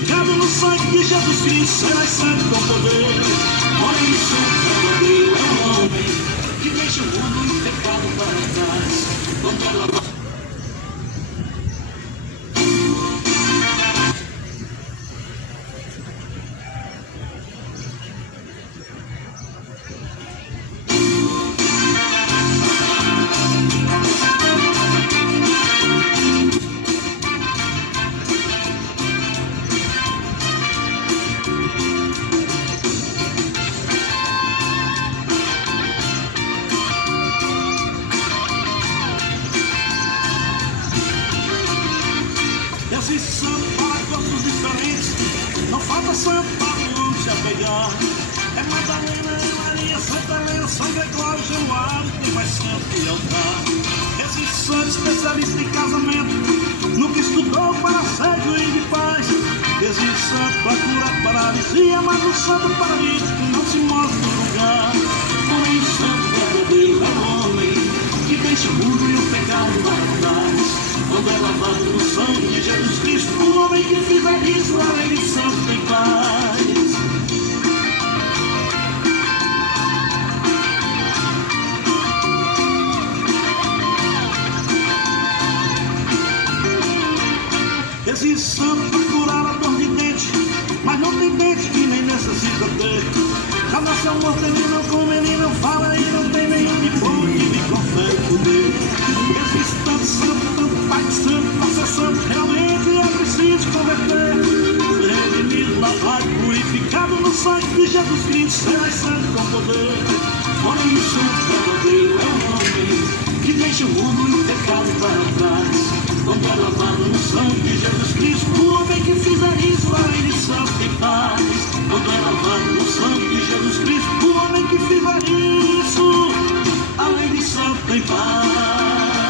purificado no sangue de Jesus Cristo, serás santo com poder. Homem santo, verdadeiro é um homem que deixa o mundo e o pecado para trás. Quando ela existe santo para corpos diferentes, não falta santo para o homem se apegar. É Madalena, é Maria, Santa Helena, São Gregório, Januário, tem mais santo que altar. Existe santo especialista em casamento, no que estudou para cego e de paz. Existe santo para curar paralisia, mas o santo paralítico não se move no lugar. Porém o santo verdadeiro é o homem que deixa o mundo e o pecado para trás. Quando é lavado no sangue de Jesus Cristo, o homem que fizer isso, além de santo, tem paz. Existe santo para curar a dor de dente, mas não tem dente que nem necessita ter. Já nasceu morto, ele não come, ele não fala e não tem nenhum diploma que lhe confere poder. Existe tanto santo, tanto pai de santo, para ser santo realmente é preciso converter. Redimido, lavado, purificado no sangue de Jesus Cristo, serás santo com poder. Porém o santo verdadeiro é um homem que deixa o mundo e o pecado para trás. Quando é lavado no sangue de Jesus Cristo, o homem que fizer isso, além de santo, tem paz. Quando é lavado no sangue de Jesus Cristo, o homem que fizer isso, além de santo, tem paz.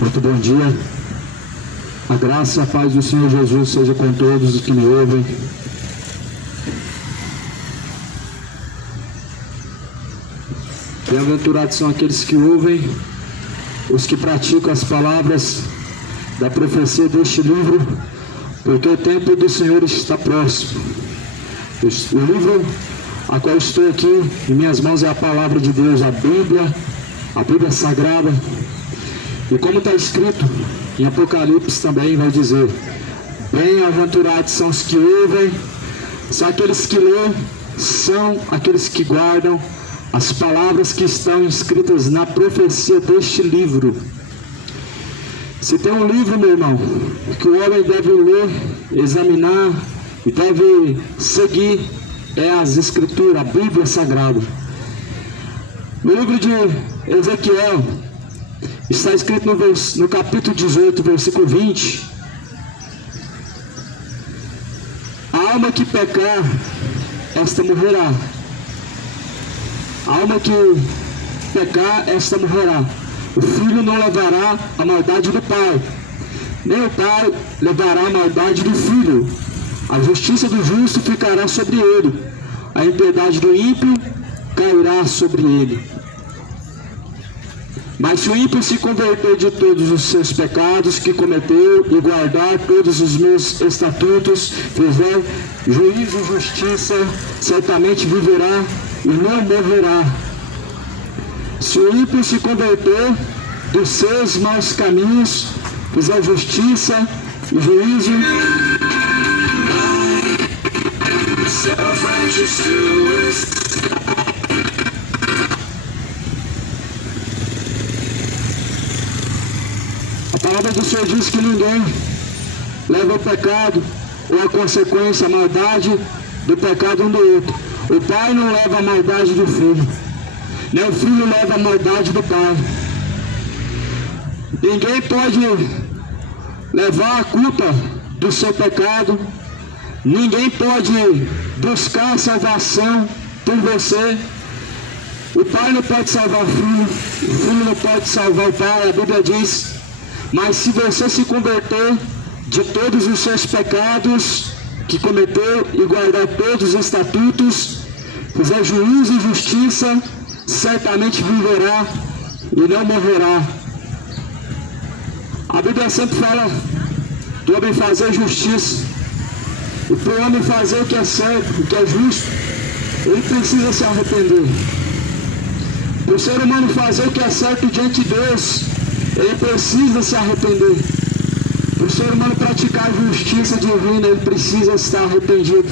Muito bom dia. A graça e a paz do Senhor Jesus seja com todos os que me ouvem. Bem-aventurados são aqueles que ouvem, os que praticam as palavras da profecia deste livro, porque o tempo do Senhor está próximo. O livro a qual estou aqui em minhas mãos é a palavra de Deus, a Bíblia Sagrada. E como está escrito em Apocalipse também vai dizer: bem-aventurados são os que ouvem, são aqueles que lêem, são aqueles que guardam as palavras que estão escritas na profecia deste livro. Se tem um livro, meu irmão, que o homem deve ler, examinar e deve seguir, é as Escrituras, a Bíblia Sagrada. No livro de Ezequiel, está escrito no capítulo 18, versículo 20: a alma que pecar esta morrerá. A alma que pecar, esta morrerá. O filho não levará a maldade do pai, nem o pai levará a maldade do filho. A justiça do justo ficará sobre ele, a impiedade do ímpio cairá sobre ele. Mas se o ímpio se converter de todos os seus pecados que cometeu e guardar todos os meus estatutos, fizer juízo e justiça, certamente viverá e não morrerá. Se o ímpio se converter dos seus maus caminhos, fizer justiça e juízo, a palavra do Senhor diz que ninguém leva o pecado ou a consequência, a maldade do pecado um do outro. O pai não leva a maldade do filho, nem o filho leva a maldade do pai. Ninguém pode levar a culpa do seu pecado, ninguém pode buscar salvação por você. O pai não pode salvar o filho não pode salvar o pai. A Bíblia diz: mas se você se converter de todos os seus pecados que cometeu e guardar todos os estatutos, fizer juízo e justiça, certamente viverá e não morrerá. A Bíblia sempre fala do homem fazer justiça. E para o homem fazer o que é certo, o que é justo, ele precisa se arrepender. Para o ser humano fazer o que é certo diante de Deus, ele precisa se arrepender. Para o ser humano praticar a justiça divina, ele precisa estar arrependido.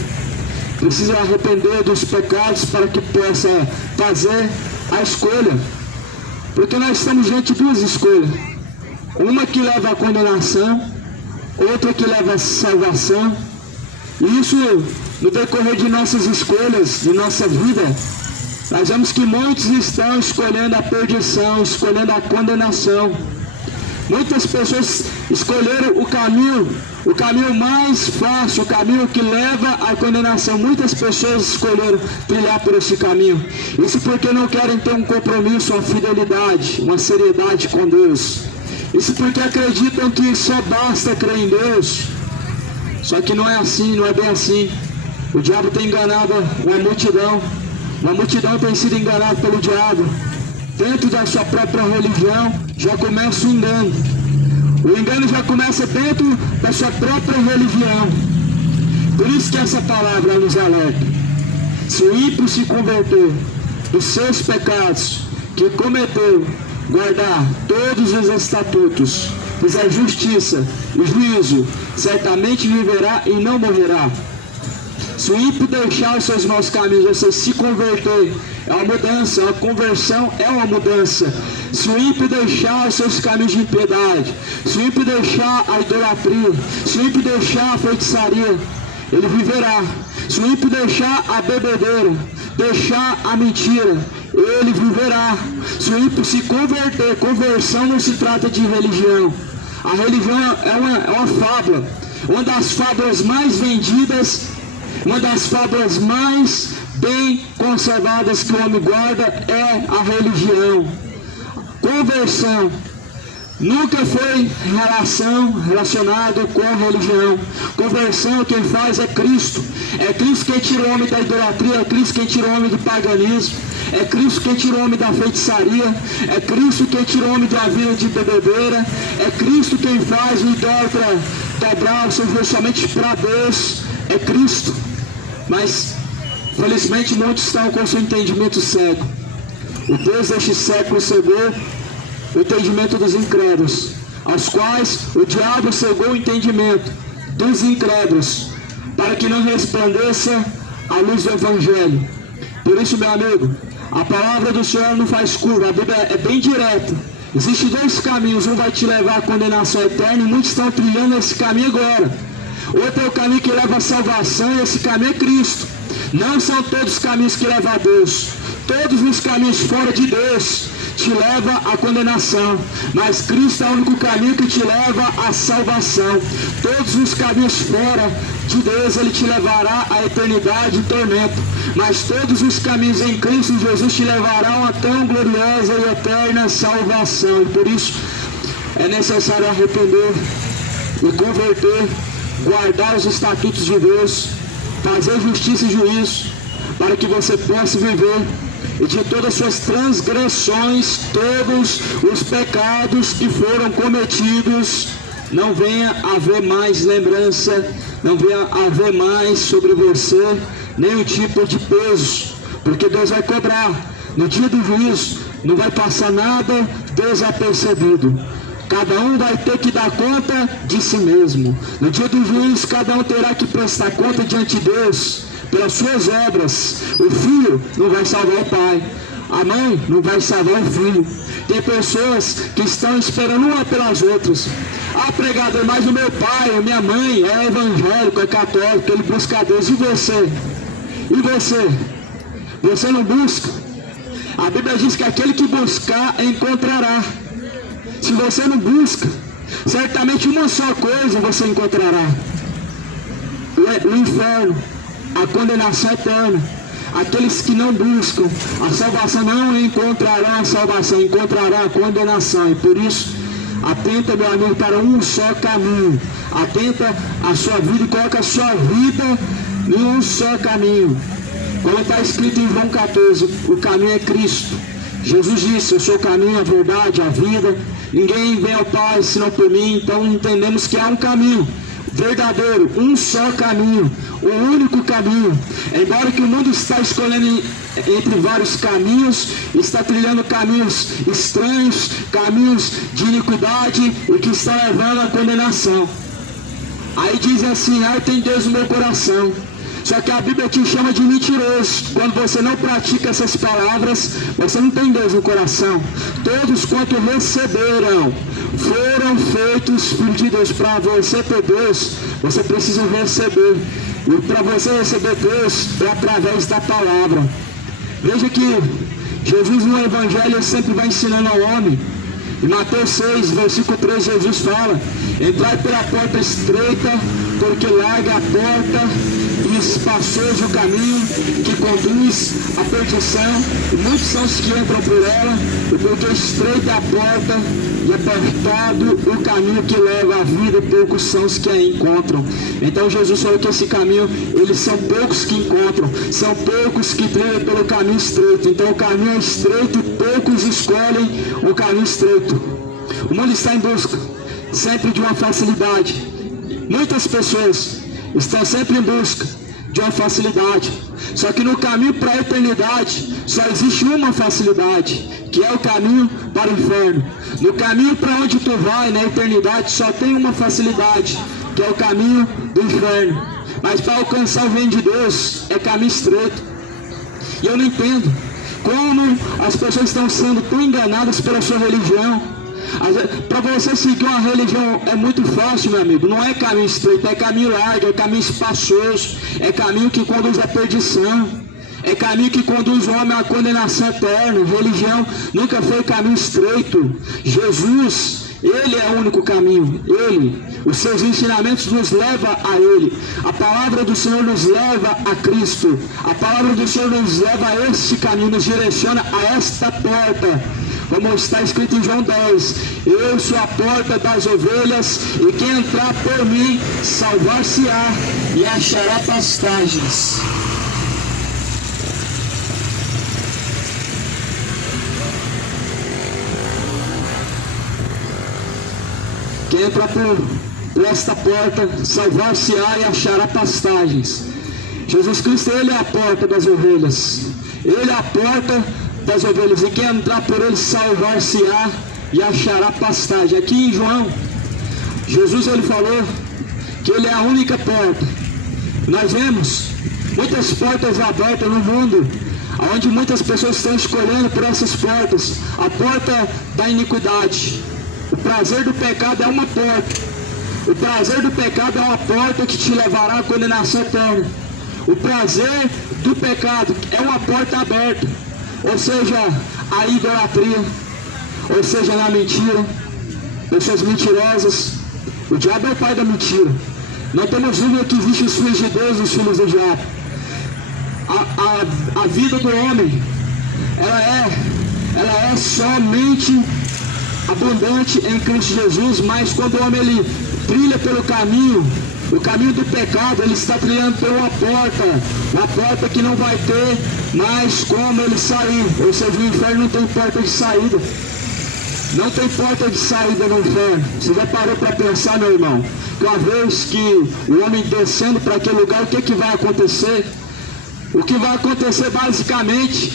Precisa arrepender dos pecados para que possa fazer a escolha. Porque nós estamos diante de duas escolhas. Uma que leva à condenação, outra que leva à salvação. E isso, no decorrer de nossas escolhas, de nossa vida, nós vemos que muitos estão escolhendo a perdição, escolhendo a condenação. Muitas pessoas escolheram o caminho mais fácil, o caminho que leva à condenação. Muitas pessoas escolheram trilhar por esse caminho. Isso porque não querem ter um compromisso, uma fidelidade, uma seriedade com Deus. Isso porque acreditam que só basta crer em Deus. Só que não é assim, não é bem assim. O diabo tem enganado uma multidão. Uma multidão tem sido enganada pelo diabo. Dentro da sua própria religião já começa o engano. O engano já começa dentro da sua própria religião. Por isso que essa palavra nos alerta. Se o ímpio se converter dos seus pecados que cometeu, guardar todos os estatutos, fizer justiça e juízo, certamente viverá e não morrerá. Se o ímpio deixar os seus maus caminhos, ou seja, se converter, é uma mudança, a conversão é uma mudança. Se o ímpio deixar os seus caminhos de impiedade, se o ímpio deixar a idolatria, se o ímpio deixar a feitiçaria, ele viverá. Se o ímpio deixar a bebedeira, deixar a mentira, ele viverá. Se o ímpio se converter, conversão não se trata de religião. A religião é uma fábula, uma das fábulas mais vendidas, uma das fábulas mais bem conservadas que o homem guarda é a religião. Conversão nunca foi relacionado com a religião. Conversão quem faz é Cristo. É Cristo quem tira o homem da idolatria, é Cristo quem tira o homem do paganismo, é Cristo quem tira o homem da feitiçaria, é Cristo quem tira o homem da vida de bebedeira, é Cristo quem faz o idólatra dobrar o seu joelho somente para Deus, é Cristo. Mas, felizmente, muitos estão com o seu entendimento cego. O Deus deste século cegou o entendimento dos incrédulos, aos quais o diabo cegou o entendimento dos incrédulos, para que não resplandeça a luz do Evangelho. Por isso, meu amigo, a palavra do Senhor não faz curva, a Bíblia é bem direta. Existem dois caminhos, um vai te levar à condenação eterna, e muitos estão trilhando esse caminho agora. Outro é o caminho que leva à salvação, e esse caminho é Cristo. Não são todos os caminhos que levam a Deus. Todos os caminhos fora de Deus te leva à condenação, mas Cristo é o único caminho que te leva à salvação. Todos os caminhos fora de Deus, Ele te levará à eternidade e tormento, mas todos os caminhos em Cristo Jesus te levarão a tão gloriosa e eterna salvação. E por isso é necessário arrepender e converter, guardar os estatutos de Deus, fazer justiça e juízo, para que você possa viver e de todas as suas transgressões, todos os pecados que foram cometidos, não venha haver mais lembrança, não venha haver mais sobre você nenhum tipo de peso, porque Deus vai cobrar. No dia do juízo não vai passar nada desapercebido. Cada um vai ter que dar conta de si mesmo. No dia do juízo, cada um terá que prestar conta diante de Deus pelas suas obras. O filho não vai salvar o pai, a mãe não vai salvar o filho. Tem pessoas que estão esperando uma pelas outras. Ah, pregador, mas o meu pai, a minha mãe é evangélico, é católico, ele busca a Deus. E você? E você? Você não busca? A Bíblia diz que aquele que buscar encontrará. Se você não busca, certamente uma só coisa você encontrará: o inferno, a condenação eterna. Aqueles que não buscam a salvação não encontrarão a salvação, encontrarão a condenação. E por isso, atenta, meu amigo, para um só caminho. Atenta a sua vida e coloca a sua vida em um só caminho. Como está escrito em João 14, o caminho é Cristo. Jesus disse: eu sou o caminho, a verdade, a vida. Ninguém vem ao Pai senão por mim. Então entendemos que há um caminho verdadeiro, um só caminho, o único caminho. Embora que o mundo está escolhendo entre vários caminhos, está trilhando caminhos estranhos, caminhos de iniquidade, e que está levando à condenação. Aí diz assim: ai, tem Deus no meu coração. Só que a Bíblia te chama de mentiroso. Quando você não pratica essas palavras, você não tem Deus no coração. Todos quanto receberam foram feitos filhos de Deus. Para você ter Deus, você precisa receber. E para você receber Deus é através da palavra. Veja que Jesus no Evangelho sempre vai ensinando ao homem. Em Mateus 6, versículo 3, Jesus fala: entrai pela porta estreita, porque larga a porta e espaçoso o caminho que conduz à perdição, e muitos são os que entram por ela, e porque estreita é a porta e apertado o caminho que leva à vida, e poucos são os que a encontram. Então Jesus falou que esse caminho, eles são poucos que encontram, são poucos que trilham pelo caminho estreito. Então o caminho é estreito e poucos escolhem o caminho estreito. O mundo está em busca sempre de uma facilidade. Muitas pessoas estão sempre em busca de uma facilidade. Só que no caminho para a eternidade só existe uma facilidade, que é o caminho para o inferno. No caminho para onde tu vai, na eternidade, só tem uma facilidade, que é o caminho do inferno. Mas para alcançar o reino de Deus é caminho estreito. E eu não entendo como as pessoas estão sendo tão enganadas pela sua religião. Para você seguir uma religião é muito fácil, meu amigo. Não é caminho estreito, é caminho largo, é caminho espaçoso, é caminho que conduz à perdição, é caminho que conduz o homem à condenação eterna. Religião nunca foi caminho estreito. Jesus, Ele é o único caminho. Ele, os seus ensinamentos nos levam a Ele. A palavra do Senhor nos leva a Cristo. A palavra do Senhor nos leva a este caminho, nos direciona a esta porta. Como está escrito em João 10, eu sou a porta das ovelhas, e quem entrar por mim salvar-se-á e achará pastagens. Quem entrar por esta porta salvar-se-á e achará pastagens. Jesus Cristo, Ele é a porta das ovelhas. Ele é a porta das ovelhas, e quem entrar por ele salvar-se-á e achará pastagem. Aqui em João, Jesus ele falou que ele é a única porta. Nós vemos muitas portas abertas no mundo, onde muitas pessoas estão escolhendo por essas portas. A porta da iniquidade, o prazer do pecado é uma porta. O prazer do pecado é uma porta que te levará à condenação eterna. O prazer do pecado é uma porta aberta. Ou seja, a idolatria, ou seja, na mentira, pessoas mentirosas. O diabo é o pai da mentira. Não temos dúvida que existem os filhos de Deus e os filhos do diabo. A vida do homem, ela é somente abundante em Cristo Jesus, mas quando o homem ele trilha pelo caminho, o caminho do pecado, ele está trilhando por uma porta que não vai ter mais como ele sair, ou seja, o inferno não tem porta de saída. Não tem porta de saída no inferno. Você já parou para pensar, meu irmão, que uma vez que o homem descendo para aquele lugar, o que vai acontecer? O que vai acontecer basicamente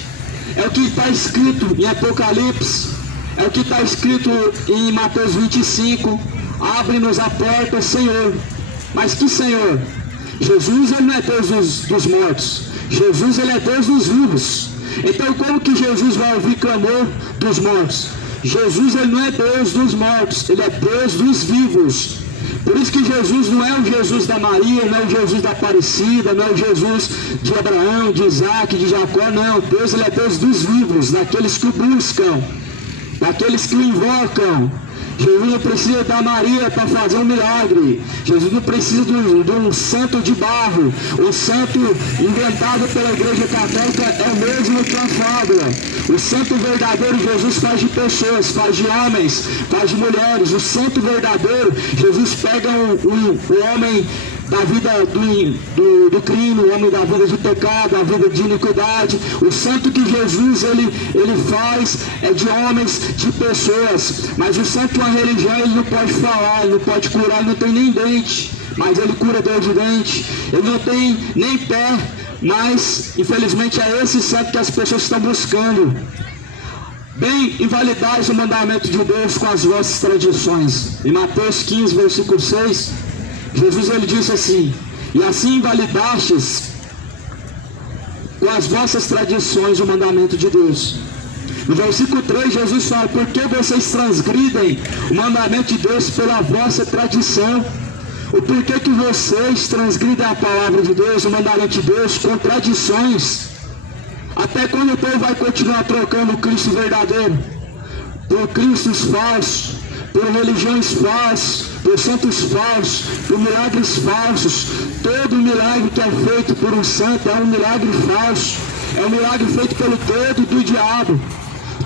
é o que está escrito em Apocalipse, é o que está escrito em Mateus 25, abre-nos a porta, Senhor. Mas que Senhor? Jesus ele não é Deus dos mortos, Jesus ele é Deus dos vivos. Então como que Jesus vai ouvir clamor dos mortos? Jesus ele não é Deus dos mortos, ele é Deus dos vivos. Por isso que Jesus não é o Jesus da Maria, não é o Jesus da Aparecida, não é o Jesus de Abraão, de Isaac, de Jacó, não. Deus ele é Deus dos vivos, daqueles que o buscam, daqueles que o invocam. Jesus não precisa da Maria para fazer um milagre. Jesus não precisa de um santo de barro. O santo inventado pela Igreja Católica é o mesmo que a fábula. O santo verdadeiro Jesus faz de pessoas, faz de homens, faz de mulheres. O santo verdadeiro, Jesus pega o homem da vida do crime, o homem da vida de pecado, a vida de iniquidade. O santo que Jesus ele faz é de homens, de pessoas. Mas o santo de uma religião ele não pode falar, ele não pode curar, ele não tem nem dente, mas ele cura dor de dente. Ele não tem nem pé, mas infelizmente é esse santo que as pessoas estão buscando. Bem, invalidais o mandamento de Deus com as vossas tradições. Em Mateus 15, versículo 6, Jesus ele disse assim: e assim invalidastes com as vossas tradições o mandamento de Deus. No versículo 3, Jesus fala: por que vocês transgridem o mandamento de Deus pela vossa tradição? O porquê que vocês transgridem a palavra de Deus, o mandamento de Deus, com tradições? Até quando o povo vai continuar trocando o Cristo verdadeiro por Cristos falsos, por religiões falsas, por santos falsos, por milagres falsos? Todo milagre que é feito por um santo é um milagre falso, é um milagre feito pelo dedo do diabo.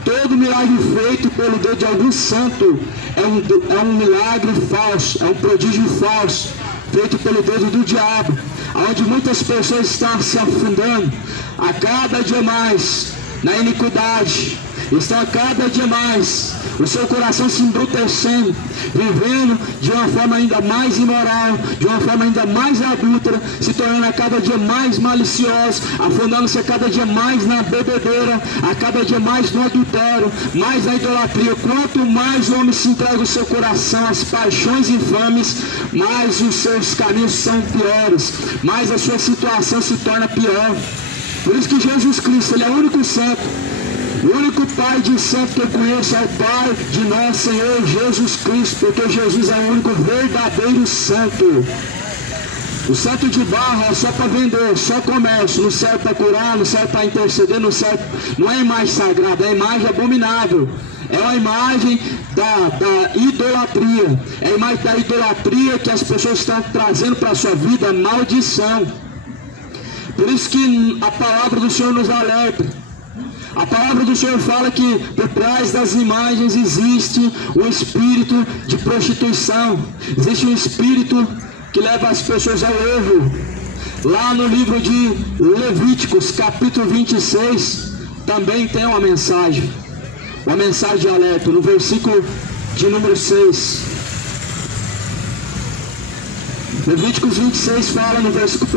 Todo milagre feito pelo dedo de algum santo é um milagre falso, é um prodígio falso, feito pelo dedo do diabo, onde muitas pessoas estão se afundando a cada dia mais na iniquidade, estão a cada dia mais o seu coração se embrutecendo, vivendo de uma forma ainda mais imoral, de uma forma ainda mais adúltera, se tornando a cada dia mais maliciosos, afundando-se a cada dia mais na bebedeira, a cada dia mais no adultério, mais na idolatria. Quanto mais o homem se entrega o seu coração às paixões infames, mais os seus caminhos são piores, mais a sua situação se torna pior. Por isso que Jesus Cristo, ele é o único santo. O único Pai de santo que eu conheço é o Pai de nosso Senhor Jesus Cristo, porque Jesus é o único verdadeiro santo. O santo de barro é só para vender, só comércio, não serve para curar, não serve para interceder, não é imagem sagrada, é imagem abominável. É uma imagem da idolatria, é a imagem da idolatria que as pessoas estão trazendo para a sua vida, maldição. Por isso que a palavra do Senhor nos alerta. A palavra do Senhor fala que por trás das imagens existe um espírito de prostituição, existe um espírito que leva as pessoas ao erro. Lá no livro de Levíticos, capítulo 26, também tem uma mensagem de alerta, no versículo de número 6. Levíticos 26 fala no versículo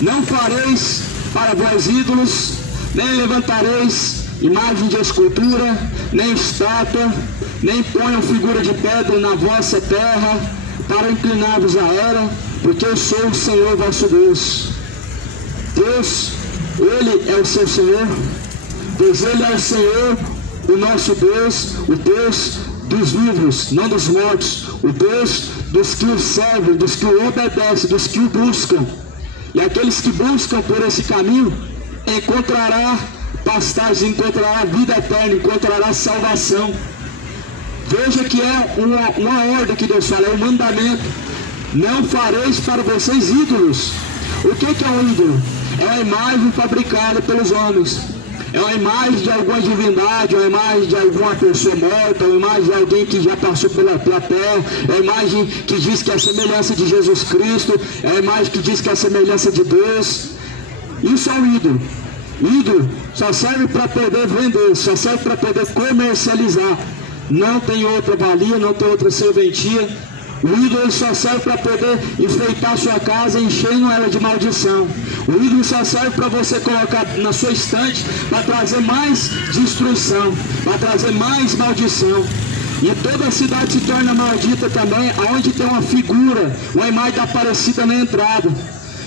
1: não fareis para vós ídolos, nem levantareis imagem de escultura, nem estátua, nem ponham figura de pedra na vossa terra, para inclinar-vos a ela, porque eu sou o Senhor vosso Deus. Deus, Ele é o seu Senhor, pois Ele é o Senhor, o nosso Deus, o Deus dos vivos, não dos mortos, o Deus dos que o servem, dos que o obedecem, dos que o buscam. E aqueles que buscam por esse caminho encontrará pastagens, encontrará vida eterna, encontrará salvação. Veja que é uma ordem que Deus fala, é um mandamento. Não fareis para vocês ídolos. O que é um ídolo? É uma imagem fabricada pelos homens. É uma imagem de alguma divindade, uma imagem de alguma pessoa morta, uma imagem de alguém que já passou pela terra, é uma imagem que diz que é a semelhança de Jesus Cristo, é uma imagem que diz que é a semelhança de Deus. Isso é um ídolo. Ídolo só serve para poder vender, só serve para poder comercializar. Não tem outra valia, não tem outra serventia. O ídolo só serve para poder enfeitar sua casa, enchendo ela de maldição. O ídolo só serve para você colocar na sua estante, para trazer mais destruição, para trazer mais maldição. E toda a cidade se torna maldita também, aonde tem uma figura, uma imagem da Aparecida na entrada.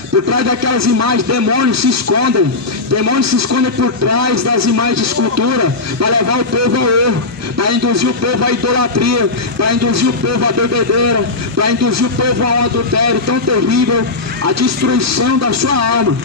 Por trás daquelas imagens, demônios se escondem. Demônios se escondem por trás das imagens de escultura para levar o povo ao erro, para induzir o povo à idolatria, para induzir o povo à bebedeira, para induzir o povo a um adultério tão terrível, a destruição da sua alma.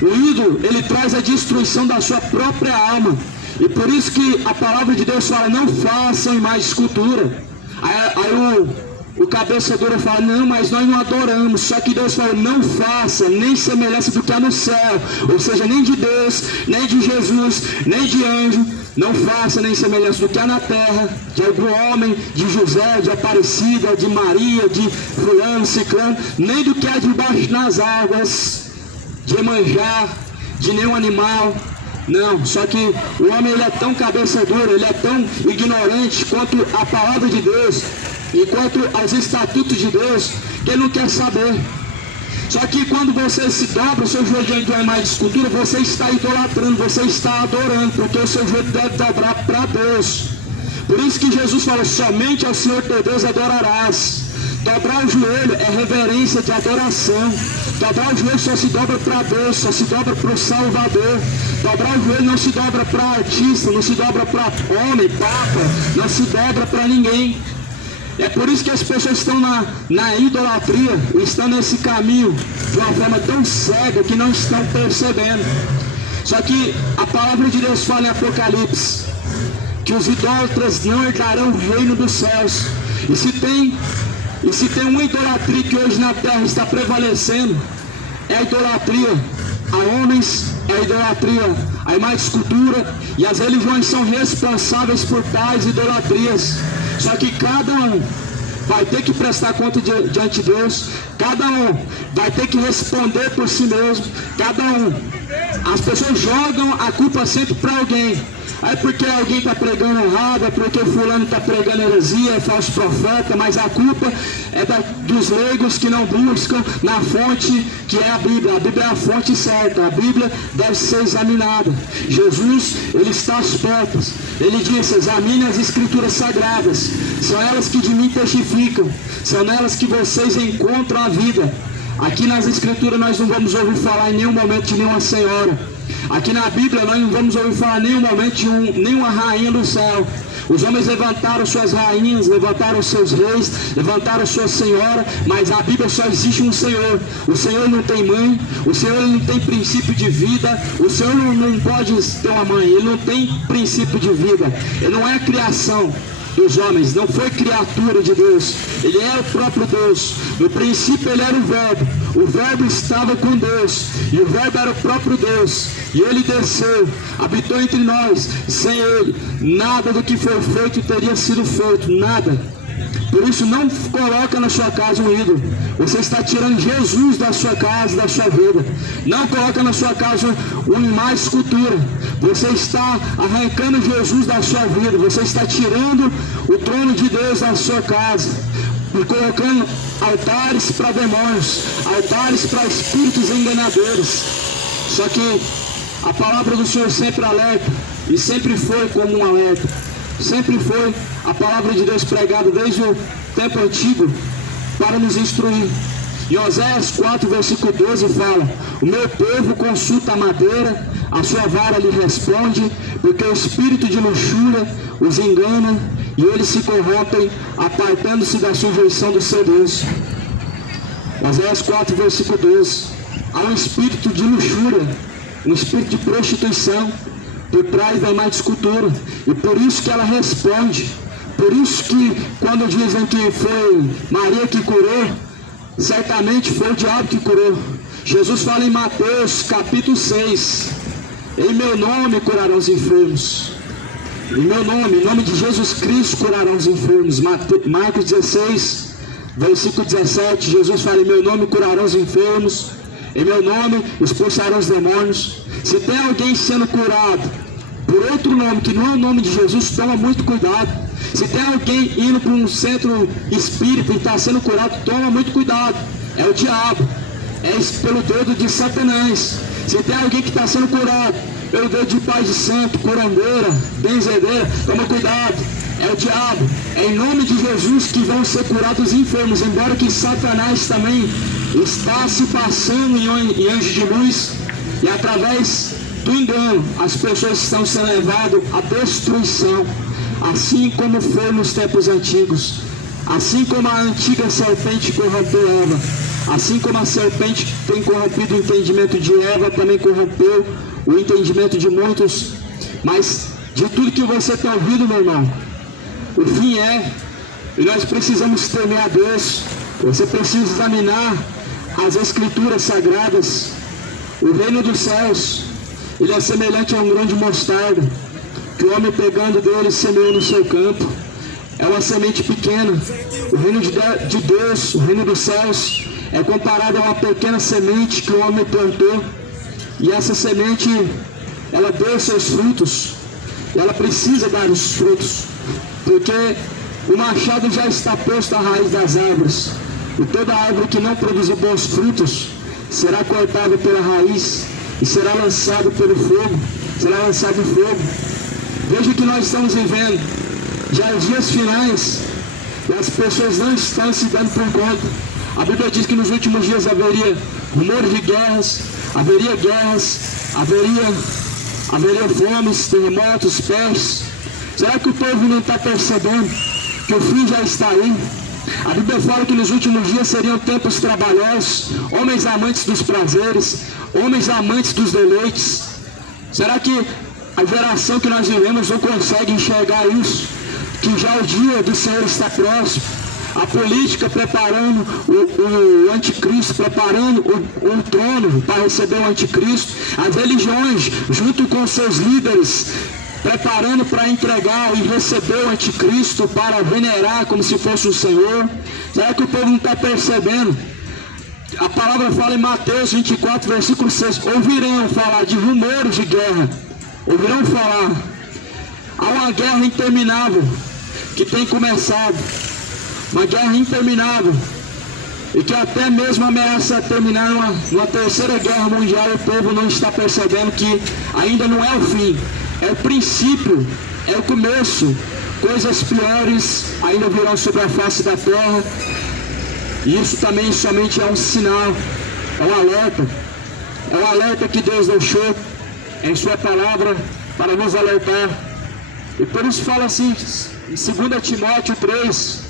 O ídolo, ele traz a destruição da sua própria alma. E por isso que a palavra de Deus fala, não façam imagem de escultura. Aí o cabeça dura fala, não, mas nós não adoramos. Só que Deus fala, não faça nem semelhança do que há no céu. Ou seja, nem de Deus, nem de Jesus, nem de anjo. Não faça nem semelhança do que há na terra, de algum homem, de José, de Aparecida, de Maria, de fulano, ciclano, nem do que há debaixo nas águas, de Iemanjá, de nenhum animal. Não, só que o homem ele é tão cabeça dura, ele é tão ignorante quanto a palavra de Deus, enquanto aos estatutos de Deus, que ele não quer saber. Só que quando você se dobra o seu joelho diante de uma imagem de escultura, você está idolatrando, você está adorando, porque o seu joelho deve dobrar para Deus. Por isso que Jesus falou, somente ao Senhor teu Deus adorarás. Dobrar o joelho é reverência de adoração. Dobrar o joelho só se dobra para Deus, só se dobra para o Salvador. Dobrar o joelho não se dobra para artista, não se dobra para homem, papa, não se dobra para ninguém. É por isso que as pessoas estão na idolatria, estão nesse caminho de uma forma tão cega que não estão percebendo. Só que a palavra de Deus fala em Apocalipse que os idólatras não herdarão o reino dos céus. E se tem uma idolatria que hoje na terra está prevalecendo, é a idolatria a homens, é a idolatria, a imagem de escultura, e as religiões são responsáveis por tais idolatrias. Só que cada um vai ter que prestar conta diante de Deus, cada um vai ter que responder por si mesmo, cada um. As pessoas jogam a culpa sempre para alguém. É porque alguém está pregando errado, é porque fulano está pregando heresia, é falso profeta, mas a culpa é dos leigos que não buscam na fonte que é a Bíblia. A Bíblia é a fonte certa, a Bíblia deve ser examinada. Jesus, ele está às portas. Ele disse, examine as escrituras sagradas, são elas que de mim testificam, são nelas que vocês encontram a vida. Aqui nas escrituras nós não vamos ouvir falar em nenhum momento de nenhuma senhora. Aqui na Bíblia nós não vamos ouvir falar em nenhum momento de nenhuma rainha do céu. Os homens levantaram suas rainhas, levantaram seus reis, levantaram sua senhora, mas a Bíblia só existe um Senhor. O Senhor não tem mãe, o Senhor não tem princípio de vida, o Senhor não pode ter uma mãe, ele não tem princípio de vida, ele não é criação dos homens, não foi criatura de Deus, ele é o próprio Deus. No princípio ele era o verbo estava com Deus, e o verbo era o próprio Deus, e ele desceu, habitou entre nós. Sem ele, nada do que foi feito teria sido feito, nada. Por isso não coloca na sua casa um ídolo. Você está tirando Jesus da sua casa, da sua vida. Não coloca na sua casa uma imagem de escultura. Você está arrancando Jesus da sua vida. Você está tirando o trono de Deus da sua casa e colocando altares para demônios, altares para espíritos enganadores. Só que a palavra do Senhor sempre alerta, e sempre foi como um alerta. Sempre foi a palavra de Deus pregada desde o tempo antigo para nos instruir. Em Oséias 4, versículo 12 fala: o meu povo consulta a madeira, a sua vara lhe responde, porque o espírito de luxúria os engana e eles se corrompem, apartando-se da sujeição do seu Deus. Oséias 4, versículo 12. Há um espírito de luxúria, um espírito de prostituição, por trás vem mais escultura. E por isso que ela responde. Por isso que quando dizem que foi Maria que curou, certamente foi o diabo que curou. Jesus fala em Mateus capítulo 6, em meu nome curarão os enfermos. Em meu nome, em nome de Jesus Cristo curarão os enfermos. Marcos 16, versículo 17, Jesus fala, em meu nome curarão os enfermos. Em meu nome expulsarão os demônios. Se tem alguém sendo curado por outro nome, que não é o nome de Jesus, toma muito cuidado. Se tem alguém indo para um centro espírita e está sendo curado, toma muito cuidado. É o diabo. É pelo dedo de Satanás. Se tem alguém que está sendo curado pelo dedo de Pai de Santo, curandeira, benzedeira, toma cuidado. É o diabo. É em nome de Jesus que vão ser curados os enfermos. Embora que Satanás também está se passando em anjos de luz, e através do engano as pessoas estão sendo levadas à destruição, assim como foi nos tempos antigos. Assim como a antiga serpente corrompeu Eva, assim como a serpente tem corrompido o entendimento de Eva, também corrompeu o entendimento de muitos. Mas de tudo que você tem ouvido, meu irmão, o fim é, e nós precisamos temer a Deus. Você precisa examinar as escrituras sagradas. O reino dos céus, ele é semelhante a um grão de mostarda, que o homem pegando dele semeou no seu campo. É uma semente pequena. O reino de Deus, o reino dos céus, é comparado a uma pequena semente que o homem plantou. E essa semente, ela deu seus frutos. E ela precisa dar os frutos, porque o machado já está posto à raiz das árvores. E toda árvore que não produzir bons frutos será cortada pela raiz e será lançado pelo fogo. Será lançado em fogo. Veja que nós estamos vivendo já os dias finais, e as pessoas não estão se dando por conta. A Bíblia diz que nos últimos dias haveria rumores de guerras, haveria fomes, terremotos, pestes. Será que o povo não está percebendo que o fim já está aí? A Bíblia fala que nos últimos dias seriam tempos trabalhosos, homens amantes dos prazeres, homens amantes dos deleites. Será que a geração que nós vivemos não consegue enxergar isso? Que já o dia do Senhor está próximo. A política preparando o anticristo, preparando o trono para receber o anticristo. As religiões, junto com seus líderes, preparando para entregar e receber o anticristo, para venerar como se fosse o Senhor. Será que o povo não está percebendo? A palavra fala em Mateus 24, versículo 6, ouvirão falar de rumores de guerra. Ouvirão falar. Há uma guerra interminável que tem começado, uma guerra interminável, e que até mesmo ameaça terminar uma terceira guerra mundial. O povo não está percebendo que ainda não é o fim, é o princípio, é o começo. Coisas piores ainda virão sobre a face da terra, e isso também somente é um sinal, é um alerta que Deus deixou em sua palavra para nos alertar. E por isso fala assim em 2 Timóteo 3,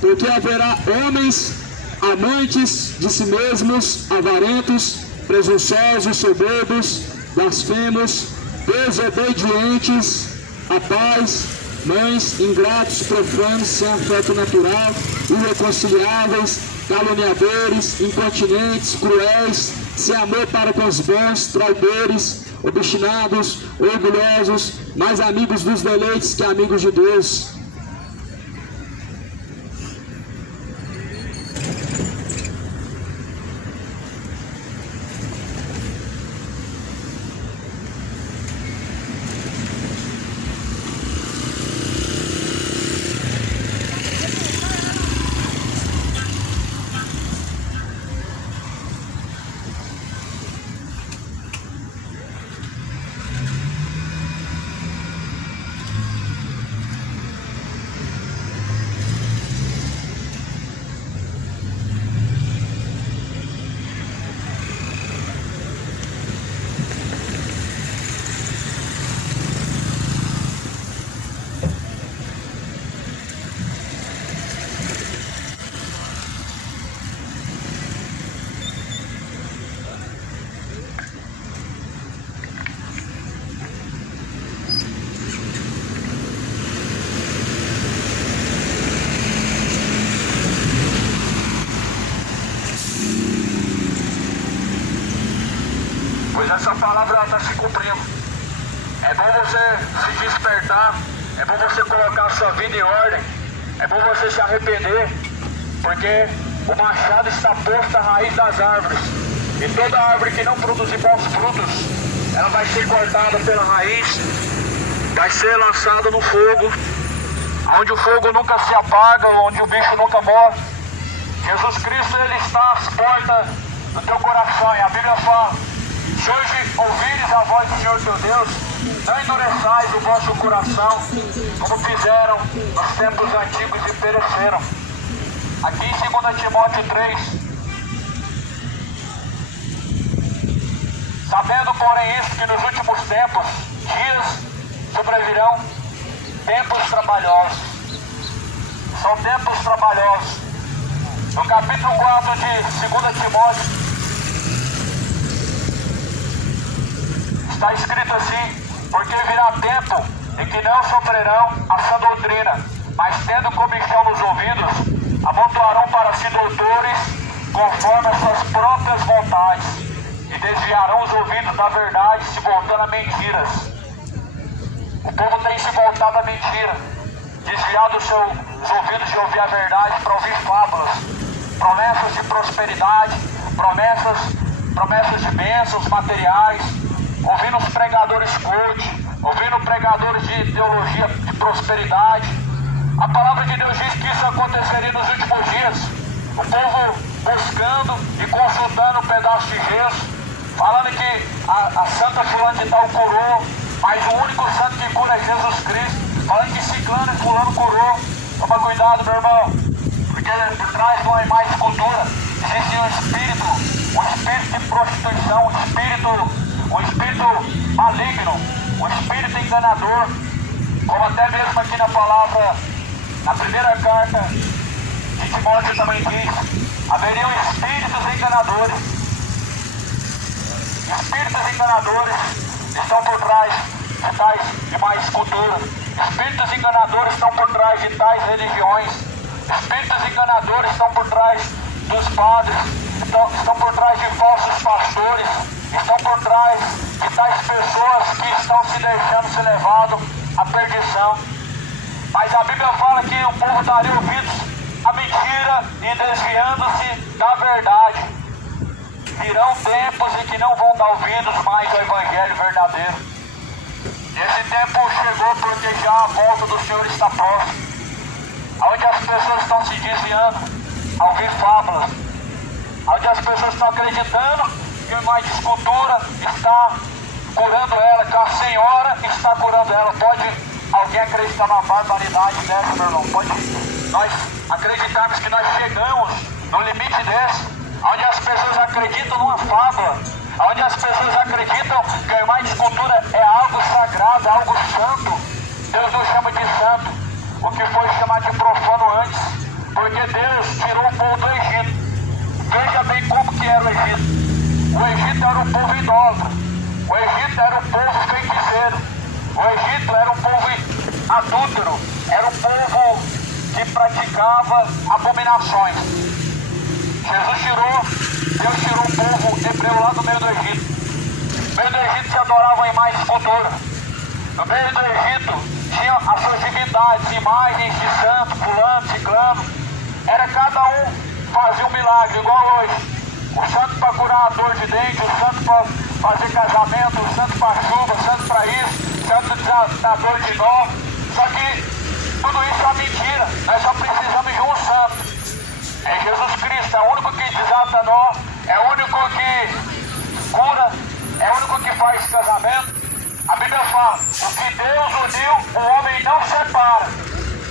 porque haverá homens amantes de si mesmos, avarentos, presunçosos, soberbos, blasfemos, desobedientes a pais, mães, ingratos, profanos, sem afeto natural, irreconciliáveis, caluniadores, incontinentes, cruéis, sem amor para com os bons, traidores, obstinados, orgulhosos, mais amigos dos deleites que amigos de Deus. palavra está se cumprindo. É bom você se despertar, é bom você colocar a sua vida em ordem, é bom você se arrepender, porque o machado está posto à raiz das árvores, e toda árvore que não produzir bons frutos, ela vai ser cortada pela raiz, vai ser lançada no fogo, onde o fogo nunca se apaga, onde o bicho nunca morre. Jesus Cristo, Ele está às portas do teu coração, e a Bíblia fala: se hoje ouvires a voz do Senhor teu Deus, não endureçais o vosso coração, como fizeram nos tempos antigos e pereceram. Aqui em 2 Timóteo 3, sabendo, porém, isso, que nos últimos tempos, dias sobrevirão tempos trabalhosos. São tempos trabalhosos. No capítulo 4 de 2 Timóteo, está escrito assim: porque virá tempo em que não sofrerão a sã doutrina, mas tendo comichão nos ouvidos, amontoarão para si doutores conforme as suas próprias vontades, e desviarão os ouvidos da verdade, se voltando a mentiras. O povo tem se voltado a mentira, desviado os seus ouvidos de ouvir a verdade para ouvir fábulas, promessas de prosperidade, promessas de bênçãos materiais, ouvindo os pregadores coach, ouvindo pregadores de teologia de prosperidade. A palavra de Deus diz que isso aconteceria nos últimos dias. O povo buscando e consultando um pedaço de gesso, falando que a santa fulana de tal curou, mas o único santo que cura é Jesus Cristo. Falando que ciclano e fulano curou. Toma cuidado, meu irmão, porque por trás de uma imagem escultura existe um espírito de prostituição, um espírito maligno, um espírito enganador, como até mesmo aqui na palavra, na primeira carta de Timóteo também diz: haveriam espíritos enganadores. Espíritos enganadores estão por trás de tais demais culturas. Espíritos enganadores estão por trás de tais religiões. Espíritos enganadores estão por trás dos padres, estão por trás de falsos pastores, estão por trás de tais pessoas que estão se deixando ser levados à perdição. Mas a Bíblia fala que o povo daria ouvidos à mentira e desviando-se da verdade. Virão tempos em que não vão dar ouvidos mais ao Evangelho verdadeiro. Esse tempo chegou porque já a volta do Senhor está próxima, onde as pessoas estão se desviando a ouvir fábulas, onde as pessoas estão acreditando que uma escultura está curando ela, que a Senhora está curando ela. Pode alguém acreditar numa barbaridade dessa, meu irmão? Pode nós acreditarmos que nós chegamos no limite desse, onde as pessoas acreditam numa fábula, onde as pessoas acreditam que a imagem de escultura é algo sagrado, algo santo. Deus não chama de santo o que foi chamado de profano antes, porque Deus tirou o povo do Egito. Veja bem como que era o Egito. O Egito era um povo idólatra, o Egito era um povo feiticeiro, o Egito era um povo adúltero, era um povo que praticava abominações. Deus tirou o povo hebreu lá do meio do Egito. No meio do Egito se adorava a imagem de escultura. No meio do Egito tinha as suas divindades, imagens de santo, fulano, ciclano. Era cada um fazia um milagre, igual hoje. O santo para curar a dor de dente, o santo para fazer casamento, o santo para chuva, o santo para isso, o santo da dor de nó. Só que tudo isso é mentira. Nós só precisamos de um santo. É Jesus Cristo, é o único que desata nó, é o único que cura, é o único que faz casamento. A Bíblia fala: o que Deus uniu, o homem não separa.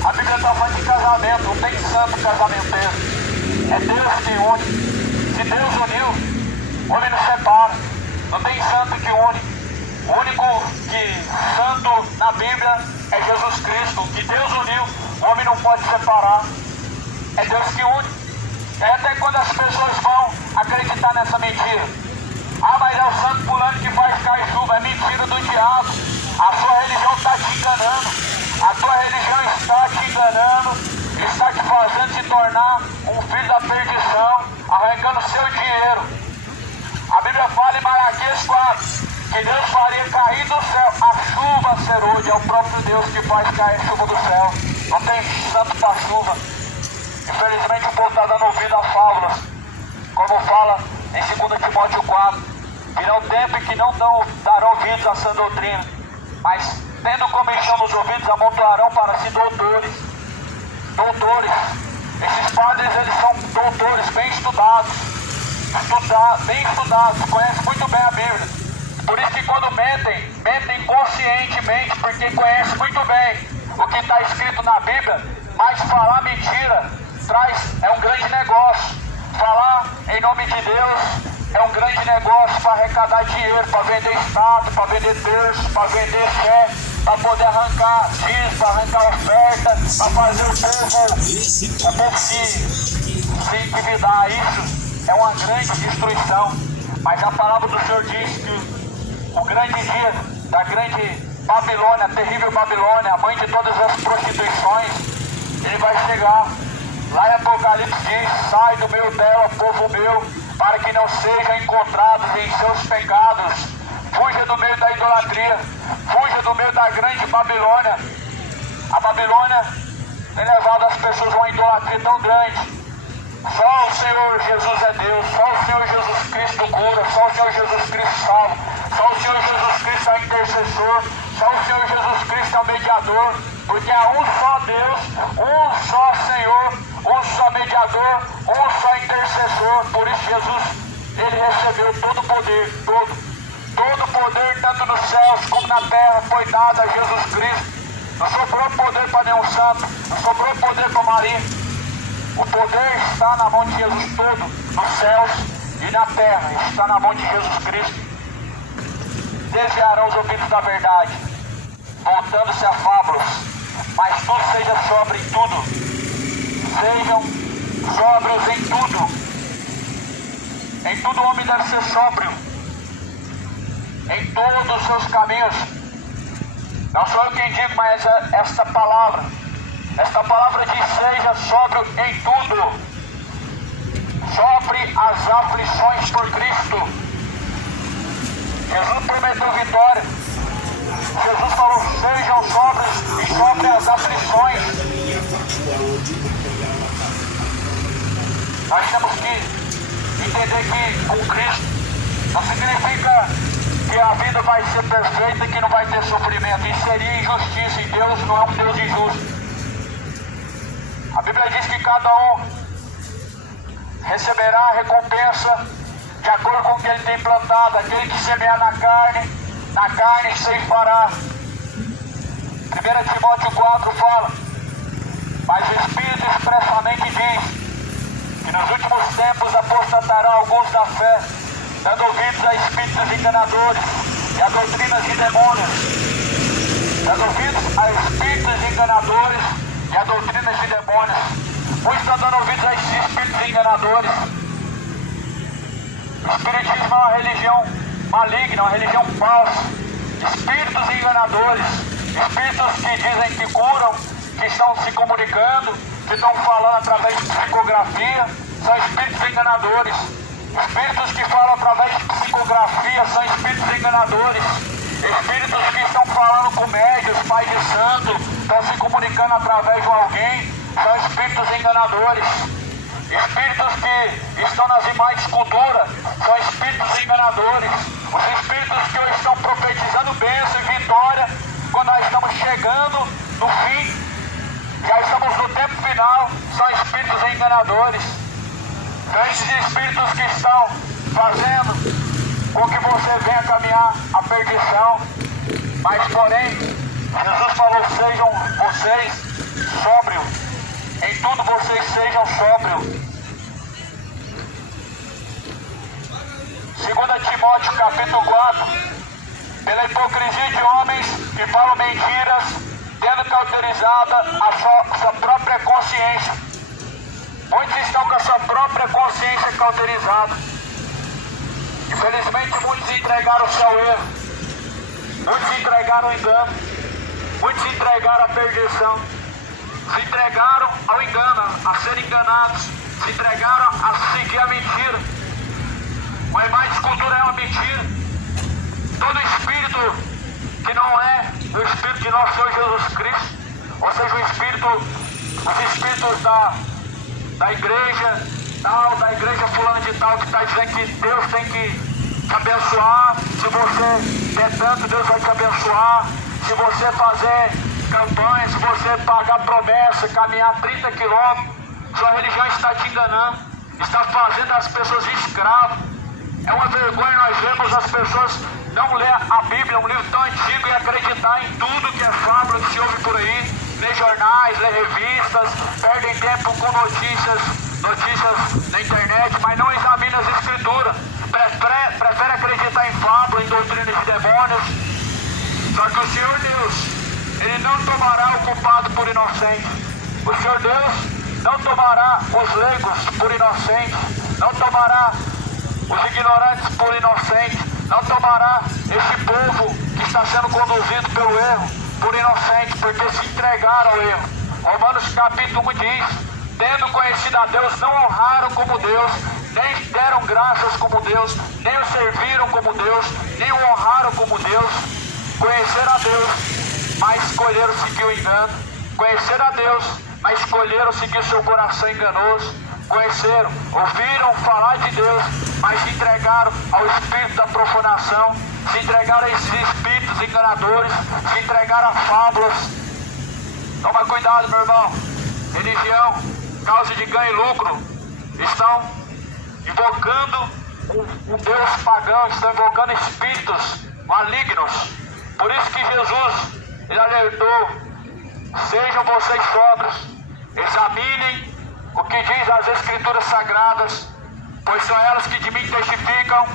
A Bíblia está falando de casamento, não tem santo casamenteiro. É Deus que une. Se Deus uniu, o homem não separa. Não tem santo que une. O único santo na Bíblia é Jesus Cristo. O que Deus uniu, o homem não pode separar. É Deus que une. É até quando as pessoas vão acreditar nessa mentira. Ah, mas é o santo fulano que faz cair chuva. É mentira do diabo. A sua religião está te enganando. A tua religião está te enganando. Está te fazendo se tornar um filho da perdição, arrancando seu dinheiro. A Bíblia fala em Malaquias 4 que Deus faria cair do céu a chuva serôdia. É o próprio Deus que faz cair a chuva do céu. Não tem santo para chuva. Infelizmente o povo está dando ouvido a fábulas, como fala em 2 Timóteo 4. Virá o tempo em que não darão ouvidos a sã doutrina, mas tendo como enchão nos ouvidos, amontoarão para si doutores. Esses padres, eles são doutores, bem estudados, conhecem muito bem a Bíblia. Por isso que quando mentem conscientemente, porque conhecem muito bem o que está escrito na Bíblia, mas falar mentira é um grande negócio. Falar em nome de Deus é um grande negócio para arrecadar dinheiro, para vender status, para vender terço, para vender fé, para poder arrancar dízimo, para arrancar oferta, para fazer o povo se endividar. Isso é uma grande destruição. Mas a palavra do Senhor diz que o grande dia da grande Babilônia, a terrível Babilônia, a mãe de todas as prostituições, ele vai chegar. Lá em Apocalipse diz: sai do meio dela, povo meu, para que não sejam encontrados em seus pecados. Fuja do meio da idolatria, fuja do meio da grande Babilônia. A Babilônia tem levado as pessoas a uma idolatria tão grande. Só o Senhor Jesus é Deus, só o Senhor Jesus Cristo cura, só o Senhor Jesus Cristo salva, só o Senhor Jesus Cristo é intercessor, só o Senhor Jesus Cristo é o mediador, porque há um só Deus, um só Senhor, um só mediador, um só intercessor. Por isso Jesus, ele recebeu todo o poder, todo o poder, tanto nos céus como na terra, foi dado a Jesus Cristo. Não sobrou poder para nenhum santo, não sobrou poder para Maria. O poder está na mão de Jesus todo, nos céus e na terra, está na mão de Jesus Cristo. Desviarão os ouvidos da verdade, voltando-se a fábulas, mas tudo seja sóbrio em tudo. Sejam sóbrios em tudo. Em tudo o homem deve ser sóbrio, em todos os seus caminhos. Não sou eu quem digo, mas esta palavra diz: seja sóbrio em tudo. Sofre as aflições por Cristo. Jesus prometeu vitória. Jesus falou: sejam sóbrios e sofrem as aflições. Nós temos que entender que com Cristo não significa que a vida vai ser perfeita e que não vai ter sofrimento. Isso seria injustiça, e Deus não é um Deus injusto. A Bíblia diz que cada um receberá a recompensa de acordo com o que ele tem plantado. Aquele que semear na carne ceifará. 1 Timóteo 4 fala: mas o Espírito expressamente diz que nos últimos tempos apostatarão alguns da fé, dando ouvidos a espíritos enganadores e a doutrinas de demônios. Dando ouvidos a espíritos enganadores e a doutrinas de demônios. Muitos estão dando ouvidos a esses espíritos enganadores. O espiritismo é uma religião maligna, uma religião falsa. Espíritos enganadores, espíritos que dizem que curam, que estão se comunicando, que estão falando através de psicografia, são espíritos enganadores. Espíritos que falam através de psicografia são espíritos enganadores. Espíritos que estão falando com médios, pais de santo, estão se comunicando através de alguém, são espíritos enganadores. Espíritos que estão nas imagens de escultura são espíritos enganadores. Os espíritos que hoje estão profetizando bênção e vitória, quando nós estamos chegando no fim, já estamos no tempo final, são espíritos enganadores. São esses espíritos que estão fazendo com que você venha caminhar a perdição. Mas porém, Jesus falou: sejam vocês sóbrios. Em tudo vocês sejam sóbrios. 2 Timóteo capítulo 4: pela hipocrisia de homens que falam mentiras, tendo cauterizada a sua própria consciência. Muitos estão com a sua própria consciência cauterizada. Infelizmente, muitos entregaram o seu erro, muitos entregaram o engano, muitos entregaram a perdição, se entregaram ao engano, a serem enganados, se entregaram a seguir a mentira. Uma imagem de escultura é uma mentira. todo espírito que não é o Espírito de nosso Senhor Jesus Cristo, ou seja, os espíritos da igreja tal, da igreja fulana de tal, que está dizendo que Deus tem que te abençoar, se você der tanto, Deus vai te abençoar, se você fazer campanha, se você pagar promessa, caminhar 30 quilômetros, sua religião está te enganando, está fazendo as pessoas escravas. É uma vergonha nós vemos as pessoas não ler a Bíblia, um livro tão antigo, e acreditar em tudo que é fábula que se ouve por aí, ler jornais, ler revistas, perdem tempo com notícias na internet, mas não examina as escrituras, prefere acreditar em fábula, em doutrinas de demônios. Só que o Senhor Deus, Ele não tomará o culpado por inocente. O Senhor Deus não tomará os leigos por inocentes, não tomará os ignorantes por inocentes, não tomará esse povo que está sendo conduzido pelo erro por inocente, porque se entregaram ao erro. Romanos capítulo 1 diz: tendo conhecido a Deus, não honraram como Deus, nem deram graças como Deus, nem o serviram como Deus, nem o honraram como Deus. Conheceram a Deus, mas escolheram seguir o engano. Conheceram a Deus, mas escolheram seguir seu coração enganoso. Conheceram, ouviram falar de Deus, mas se entregaram ao espírito da profanação, se entregaram a esses espíritos enganadores, se entregaram a fábulas. Toma cuidado, meu irmão. Religião, causa de ganho e lucro, estão invocando um Deus pagão, estão invocando espíritos malignos. Por isso que Jesus, Ele alertou: sejam vocês sóbrios, examinem o que diz as Escrituras Sagradas, pois são elas que de mim testificam,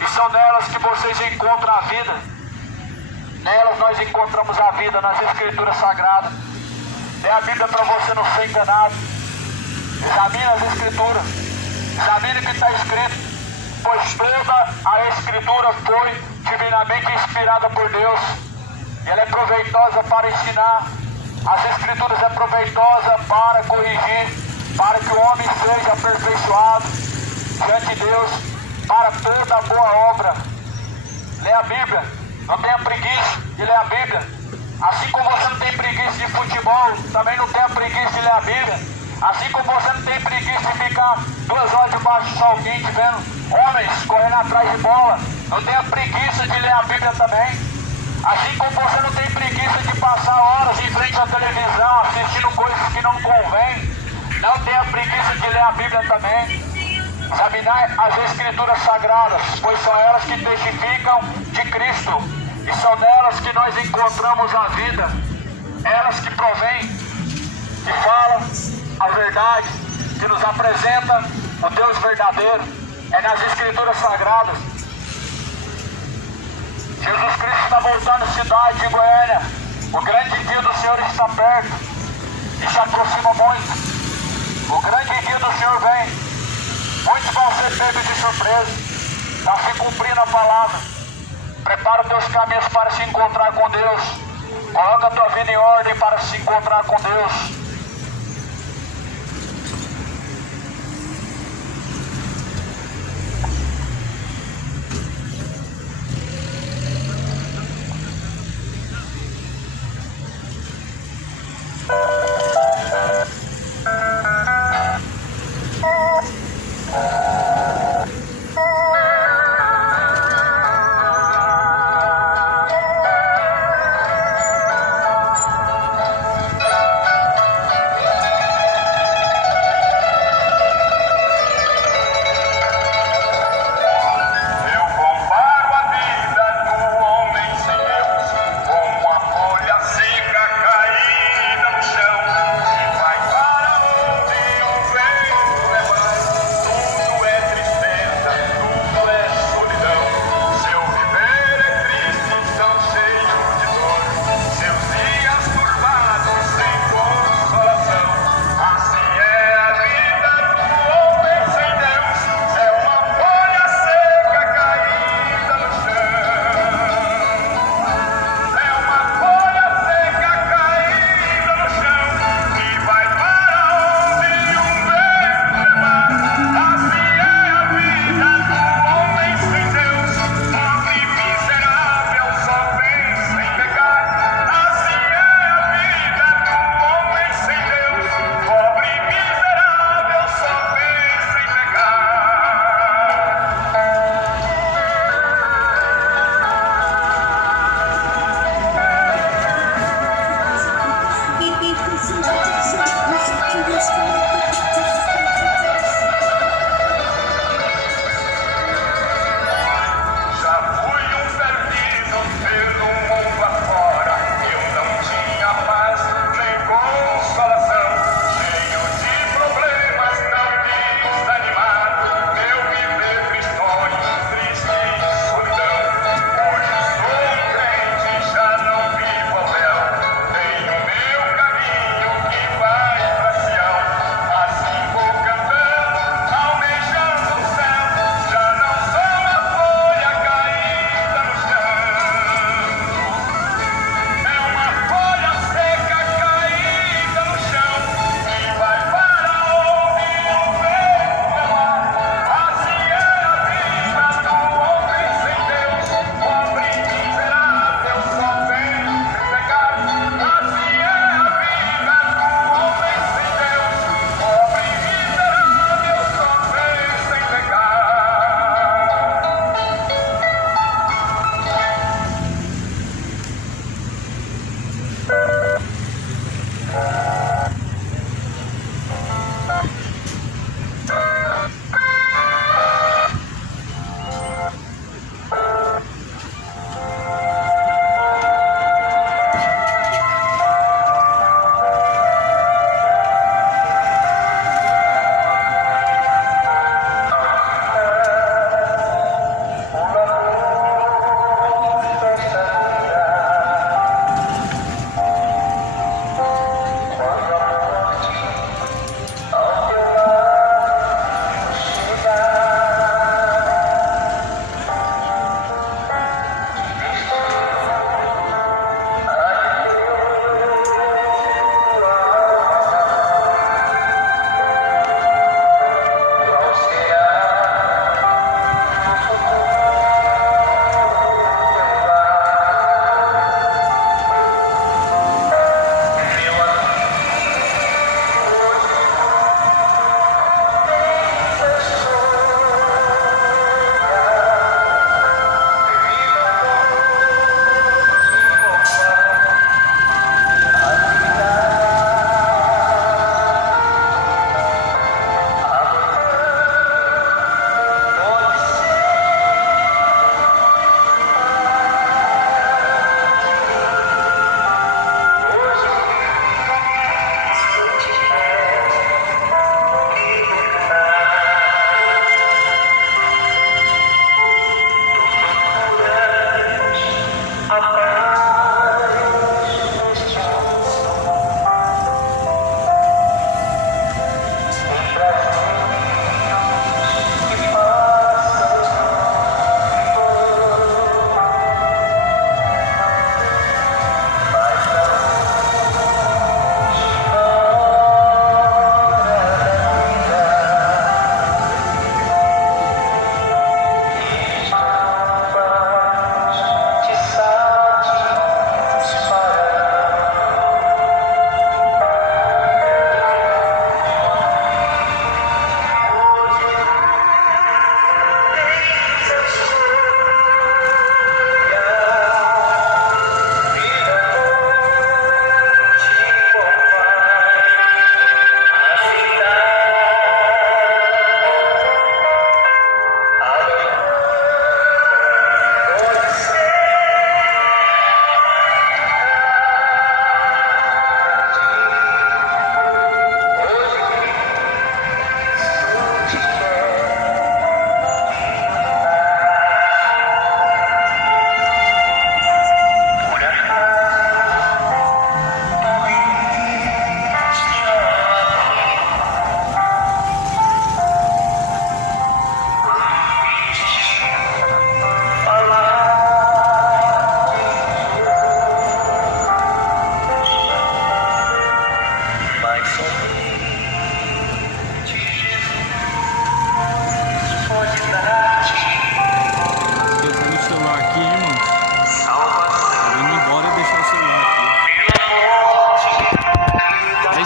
e são nelas que vocês encontram a vida. Nelas nós encontramos a vida, nas Escrituras Sagradas. Dê a Bíblia para você não ser enganado. Examine as Escrituras, examine o que está escrito, pois toda a Escritura foi divinamente inspirada por Deus, e ela é proveitosa para ensinar. As Escrituras é proveitosa para corrigir, para que o homem seja aperfeiçoado diante de Deus, para toda boa obra. Lê a Bíblia, não tenha preguiça de ler a Bíblia. Assim como você não tem preguiça de futebol, também não tenha preguiça de ler a Bíblia. Assim como você não tem preguiça de ficar 2 horas debaixo do sol quente vendo homens correndo atrás de bola, não tenha preguiça de ler a Bíblia também. Assim como você não tem preguiça de passar horas em frente à televisão assistindo coisas que não convém, não tenha preguiça de ler a Bíblia também. Examinar as Escrituras Sagradas, pois são elas que testificam de Cristo, e são nelas que nós encontramos a vida. Elas que provêm, que falam a verdade, que nos apresenta o Deus verdadeiro. É nas Escrituras Sagradas. Jesus Cristo está voltando à cidade de Goiânia. O grande dia do Senhor está perto e se aproxima muito. O grande dia do Senhor vem. Muitos vão ser pegos de surpresa. Está se cumprindo a palavra. Prepara os teus caminhos para se encontrar com Deus. Coloca a tua vida em ordem para se encontrar com Deus.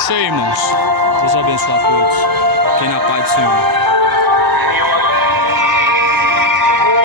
isso aí, irmãos. Deus abençoe a todos. Fiquem na paz do Senhor.